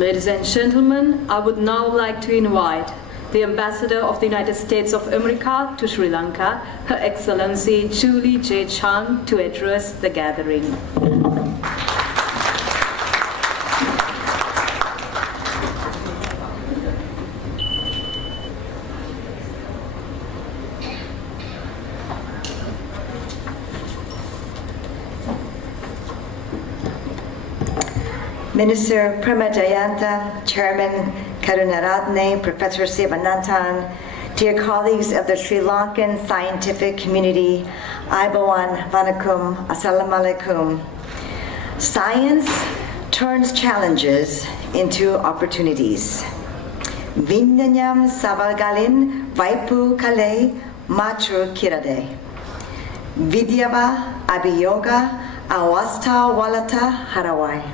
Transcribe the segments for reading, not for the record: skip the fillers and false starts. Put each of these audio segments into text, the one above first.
Ladies and gentlemen, I would now like to invite the Ambassador of the United States of America to Sri Lanka, Her Excellency Julie Chung, to address the gathering. Minister Prema Jayanta, Chairman Karunaratne, Professor Sivananthan, dear colleagues of the Sri Lankan scientific community, Aibawan Vanakum, Assalamu alaikum. Science turns challenges into opportunities. Vinyanyam Savagalin Vaipu Kale Matru Kirade. Vidyava Abhiyoga Awasta Walata Harawai.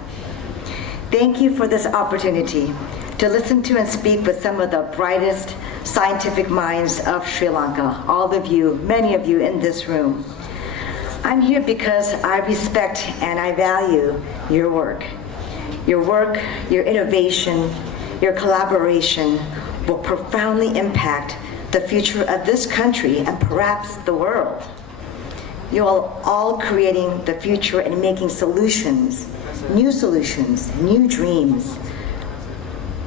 Thank you for this opportunity to listen to and speak with some of the brightest scientific minds of Sri Lanka, all of you, many of you in this room. I'm here because I respect and I value your work. Your work, your innovation, your collaboration will profoundly impact the future of this country and perhaps the world. You are all creating the future and making solutions, new dreams,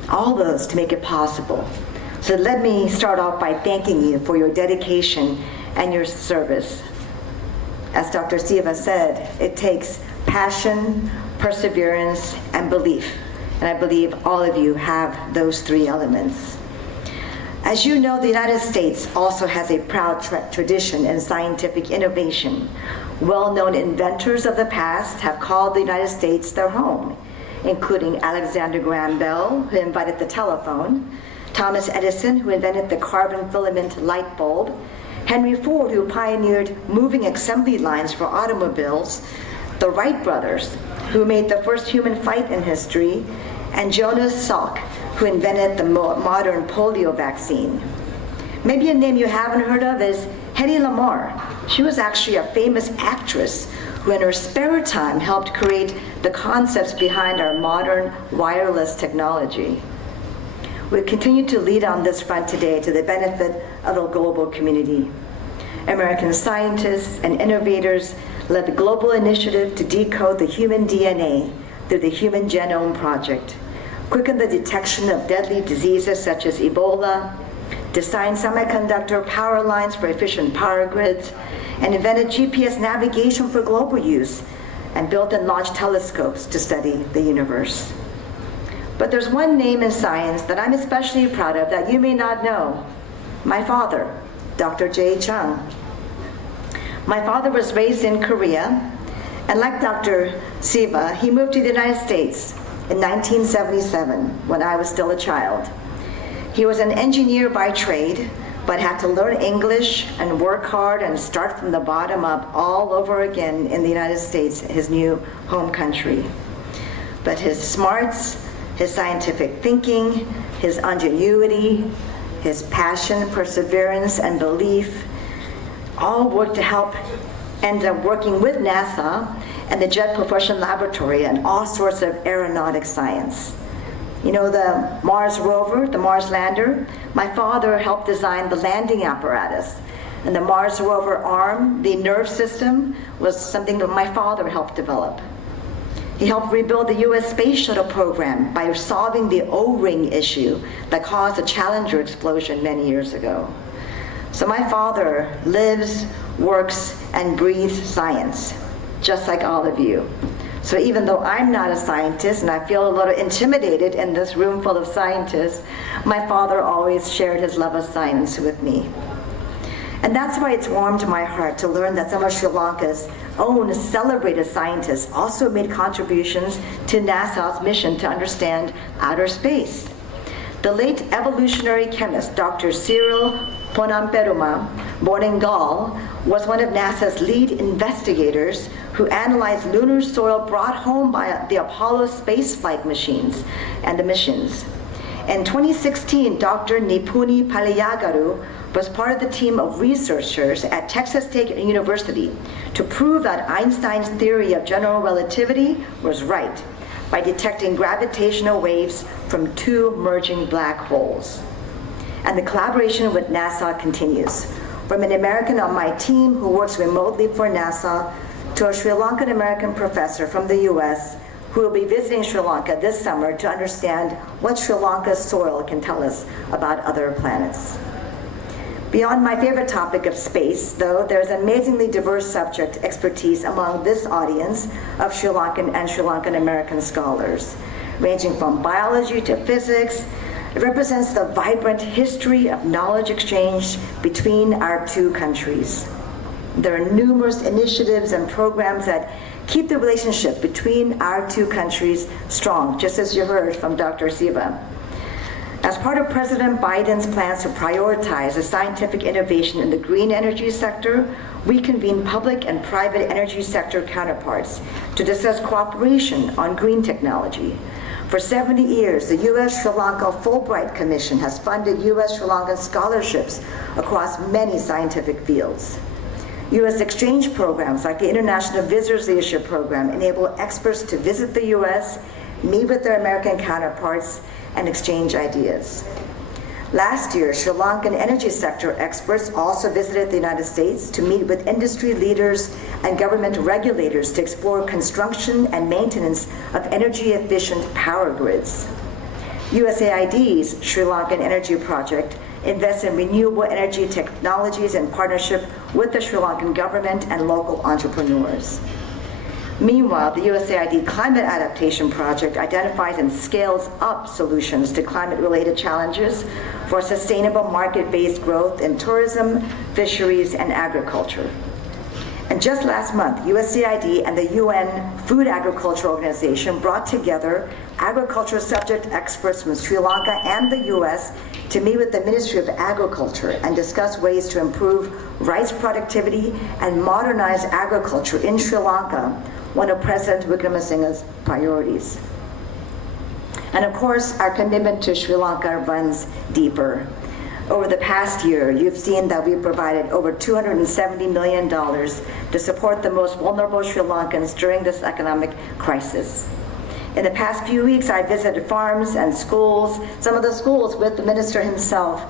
all those to make it possible. So let me start off by thanking you for your dedication and your service. As Dr. Siva said, it takes passion, perseverance, and belief. And I believe all of you have those three elements. As you know, the United States also has a proud tradition in scientific innovation. Well-known inventors of the past have called the United States their home, including Alexander Graham Bell, who invented the telephone, Thomas Edison, who invented the carbon filament light bulb, Henry Ford, who pioneered moving assembly lines for automobiles, the Wright brothers, who made the first human flight in history, and Jonas Salk, who invented the modern polio vaccine. Maybe a name you haven't heard of is Hedy Lamarr. She was actually a famous actress who in her spare time helped create the concepts behind our modern wireless technology. We continue to lead on this front today to the benefit of the global community. American scientists and innovators led the global initiative to decode the human DNA through the Human Genome Project, quicken the detection of deadly diseases such as Ebola, designed semiconductor power lines for efficient power grids, and invented GPS navigation for global use, and built and launched telescopes to study the universe. But there's one name in science that I'm especially proud of that you may not know. My father, Dr. Julie Chung. My father was raised in Korea, and like Dr. Siva, he moved to the United States in 1977 when I was still a child. He was an engineer by trade, but had to learn English and work hard and start from the bottom up all over again in the United States, his new home country. But his smarts, his scientific thinking, his ingenuity, his passion, perseverance, and belief all worked to help end up working with NASA and the Jet Propulsion Laboratory and all sorts of aeronautic science. You know, the Mars rover, the Mars lander, my father helped design the landing apparatus. And the Mars rover arm, the nerve system, was something that my father helped develop. He helped rebuild the US space shuttle program by solving the O-ring issue that caused the Challenger explosion many years ago. So my father lives, works, and breathes science, just like all of you. So even though I'm not a scientist and I feel a little intimidated in this room full of scientists, my father always shared his love of science with me. And that's why it's warmed my heart to learn that some of Sri Lanka's own celebrated scientists also made contributions to NASA's mission to understand outer space. The late evolutionary chemist, Dr. Cyril Ponamperuma, born in Gaul, was one of NASA's lead investigators who analyzed lunar soil brought home by the Apollo spaceflight machines and the missions. In 2016, Dr. Nipuni Paliyagaru was part of the team of researchers at Texas State University to prove that Einstein's theory of general relativity was right by detecting gravitational waves from 2 merging black holes. And the collaboration with NASA continues. From an American on my team who works remotely for NASA to a Sri Lankan American professor from the US who will be visiting Sri Lanka this summer to understand what Sri Lanka's soil can tell us about other planets. Beyond my favorite topic of space, though, there's amazingly diverse subject expertise among this audience of Sri Lankan and Sri Lankan American scholars, ranging from biology to physics. It represents the vibrant history of knowledge exchange between our 2 countries. There are numerous initiatives and programs that keep the relationship between our 2 countries strong, just as you heard from Dr. Siva. As part of President Biden's plans to prioritize the scientific innovation in the green energy sector, we convened public and private energy sector counterparts to discuss cooperation on green technology. For 70 years, the U.S.-Sri Lanka Fulbright Commission has funded U.S.-Sri Lankan scholarships across many scientific fields. U.S. exchange programs like the International Visitors Leadership Program enable experts to visit the U.S., meet with their American counterparts, and exchange ideas. Last year, Sri Lankan energy sector experts also visited the United States to meet with industry leaders and government regulators to explore construction and maintenance of energy-efficient power grids. USAID's Sri Lankan Energy Project invests in renewable energy technologies in partnership with the Sri Lankan government and local entrepreneurs. Meanwhile, the USAID Climate Adaptation Project identifies and scales up solutions to climate-related challenges for sustainable market-based growth in tourism, fisheries, and agriculture. And just last month, USAID and the UN Food Agriculture Organization brought together agriculture subject experts from Sri Lanka and the US to meet with the Ministry of Agriculture and discuss ways to improve rice productivity and modernize agriculture in Sri Lanka, one of President Wickremesinghe's priorities. And of course, our commitment to Sri Lanka runs deeper. Over the past year, you've seen that we've provided over $270 million to support the most vulnerable Sri Lankans during this economic crisis. In the past few weeks, I visited farms and schools, some of the schools with the minister himself,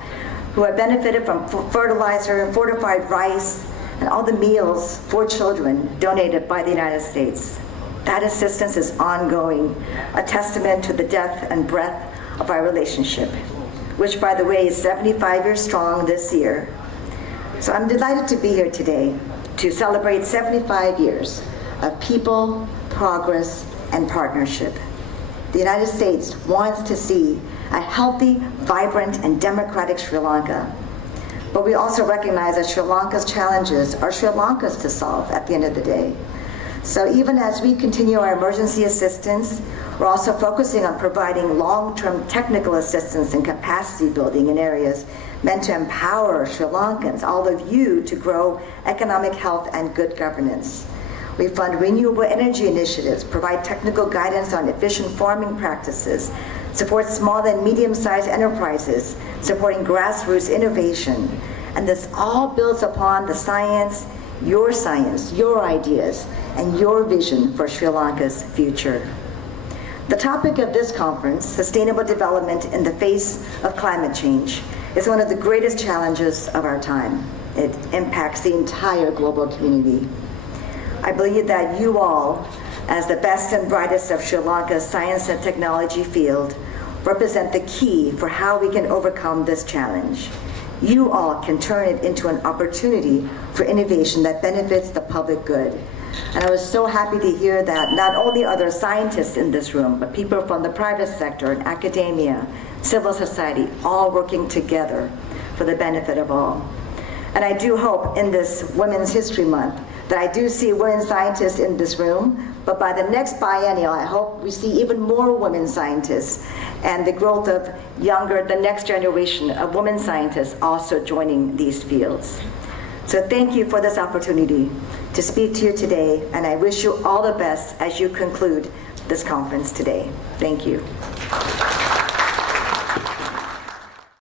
who have benefited from fertilizer, fortified rice, and all the meals for children donated by the United States. That assistance is ongoing, a testament to the depth and breadth of our relationship, which, by the way, is 75 years strong this year. So I'm delighted to be here today to celebrate 75 years of people, progress, and partnership. The United States wants to see a healthy, vibrant, and democratic Sri Lanka. But we also recognize that Sri Lanka's challenges are Sri Lanka's to solve at the end of the day. So even as we continue our emergency assistance, we're also focusing on providing long-term technical assistance and capacity building in areas meant to empower Sri Lankans, all of you, to grow economic health and good governance. We fund renewable energy initiatives, provide technical guidance on efficient farming practices, support small and medium-sized enterprises, supporting grassroots innovation. And this all builds upon the science, your ideas, and your vision for Sri Lanka's future. The topic of this conference, Sustainable Development in the Face of Climate Change, is one of the greatest challenges of our time. It impacts the entire global community. I believe that you all, as the best and brightest of Sri Lanka's science and technology field, represent the key for how we can overcome this challenge. You all can turn it into an opportunity for innovation that benefits the public good. And I was so happy to hear that not only are there scientists in this room, but people from the private sector and academia, civil society, all working together for the benefit of all. And I do hope in this Women's History Month that I do see women scientists in this room, but by the next biennial, I hope we see even more women scientists and the growth of the next generation of women scientists also joining these fields. So thank you for this opportunity to speak to you today, and I wish you all the best as you conclude this conference today. Thank you.